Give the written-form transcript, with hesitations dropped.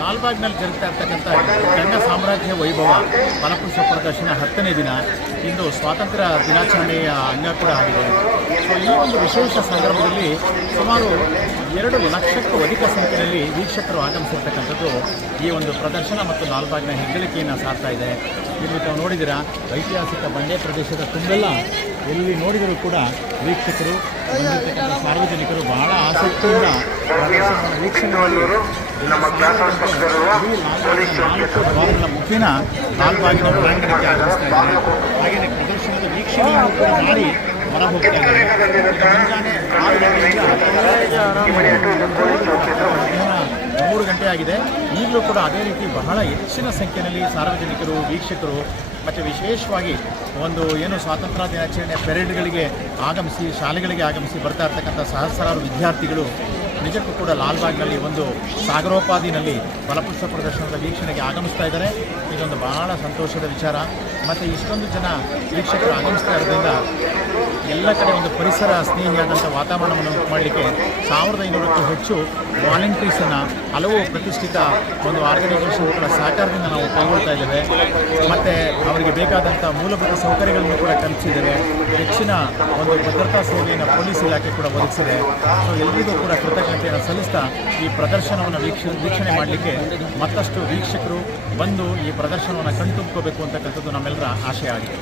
ಲಾಲ್ಬಾಗ್ನಲ್ಲಿ ಜರುಗ್ತಾ ಇರ್ತಕ್ಕಂಥ ಗಂಗ ಸಾಮ್ರಾಜ್ಯ ವೈಭವ ಫಲಪುಷ್ಪ ಪ್ರದರ್ಶನ 10ನೇ ದಿನ. ಇಂದು ಸ್ವಾತಂತ್ರ್ಯ ದಿನಾಚರಣೆಯ ಅಂಗ ಕೂಡ ಆಗಿದೆ. ಸೊ ಈ ಒಂದು ವಿಶೇಷ ಸಂದರ್ಭದಲ್ಲಿ ಸುಮಾರು 2 ಲಕ್ಷಕ್ಕೂ ಅಧಿಕ ಸಂಖ್ಯೆಯಲ್ಲಿ ವೀಕ್ಷಕರು ಆಗಮಿಸಿರ್ತಕ್ಕಂಥದ್ದು ಈ ಒಂದು ಪ್ರದರ್ಶನ ಮತ್ತು ಲಾಲ್ಬಾಗ್ನ ಹೆಗ್ಗಳಿಕೆಯನ್ನು ಸಾರ್ತಾ ಇದೆ. ಇಲ್ಲಿ ತಾವು ನೋಡಿದಿರ ಐತಿಹಾಸಿಕ ಬಂಡೆ ಪ್ರದೇಶದ ತುಂಬೆಲ್ಲ ಎಲ್ಲಿ ನೋಡಿದರೂ ಕೂಡ ವೀಕ್ಷಕರು ಬಂದಿರತಕ್ಕಂಥ ಸಾರ್ವಜನಿಕರು ಬಹಳ ಆಸಕ್ತಿಯಿಂದ ವೀಕ್ಷಣೆ ಮುಖೇನ ಲಾಲ್ಬಾಗಿನ ಒಳಾಂಗಣಕ್ಕೆ ಆಗಮಿಸ್ತಾ ಇದ್ದಾರೆ. ಹಾಗೆಯೇ ಪ್ರದರ್ಶನದ ವೀಕ್ಷಣೆಯನ್ನು ಕೂಡ ಮಾಡಿ ಹೊರ ಹೋಗ್ತಾ ಇದ್ದಾರೆ. ಮುಂಜಾನೆ 3 ಗಂಟೆ ಆಗಿದೆ. ಈಗಲೂ ಕೂಡ ಅದೇ ರೀತಿ ಬಹಳ ಹೆಚ್ಚಿನ ಸಂಖ್ಯೆಯಲ್ಲಿ ಸಾರ್ವಜನಿಕರು ವೀಕ್ಷಕರು ಮತ್ತು ವಿಶೇಷವಾಗಿ ಒಂದು ಏನು ಸ್ವಾತಂತ್ರ್ಯ ದಿನಾಚರಣೆ ಪೆರೇಡ್ಗಳಿಗೆ ಆಗಮಿಸಿ ಶಾಲೆಗಳಿಗೆ ಆಗಮಿಸಿ ಬರ್ತಾ ಇರ್ತಕ್ಕಂಥ ಸಹಸ್ರಾರು ವಿದ್ಯಾರ್ಥಿಗಳು ನಿಜಕ್ಕೂ ಕೂಡ ಲಾಲ್ಬಾಗ್ನಲ್ಲಿ ಒಂದು ಸಾಗರೋಪಾದಿನಲ್ಲಿ ಫಲಪುಷ್ಪ ಪ್ರದರ್ಶನದ ವೀಕ್ಷಣೆಗೆ ಆಗಮಿಸ್ತಾ ಇದ್ದಾರೆ. ಇದೊಂದು ಬಹಳ ಸಂತೋಷದ ವಿಚಾರ. ಮತ್ತು ಇಷ್ಟೊಂದು ಜನ ವೀಕ್ಷಕರು ಆಗಮಿಸ್ತಾ ಇರೋದ್ರಿಂದ ಎಲ್ಲ ಕಡೆ ಒಂದು ಪರಿಸರ ಸ್ನೇಹಿಯಾದಂಥ ವಾತಾವರಣವನ್ನು ಮಾಡಲಿಕ್ಕೆ 1500ಕ್ಕೂ ಹೆಚ್ಚು ವಾಲಂಟೀರ್ಸನ್ನು ಹಲವು ಪ್ರತಿಷ್ಠಿತ ಒಂದು ಆರ್ಗನೈಸೇಷನ್ಗಳ ಸಹಕಾರದಿಂದ ನಾವು ಕೈಗೊಳ್ತಾ ಇದ್ದೇವೆ. ಮತ್ತು ಅವರಿಗೆ ಬೇಕಾದಂಥ ಮೂಲಭೂತ ಸೌಕರ್ಯಗಳನ್ನು ಕೂಡ ಕಲ್ಪಿಸಿದ್ದೇವೆ. ಹೆಚ್ಚಿನ ಒಂದು ಭದ್ರತಾ ಸೇವೆಯನ್ನು ಪೊಲೀಸ್ ಇಲಾಖೆ ಕೂಡ ಒದಗಿಸಿದೆ. ಸೊ ಎಲ್ಲರಿಗೂ ಕೂಡ ಕೃತಜ್ಞತೆಯನ್ನು ಸಲ್ಲಿಸ್ತಾ ಈ ಪ್ರದರ್ಶನವನ್ನು ವೀಕ್ಷಣೆ ಮಾಡಲಿಕ್ಕೆ ಮತ್ತಷ್ಟು ವೀಕ್ಷಕರು ಬಂದು ಈ ಪ್ರದರ್ಶನವನ್ನು ಕಣ್ತುಂಬ್ಕೋಬೇಕು ಅಂತಕ್ಕಂಥದ್ದು ನಮ್ಮೆಲ್ಲರ ಆಶಯ ಆಗಿದೆ.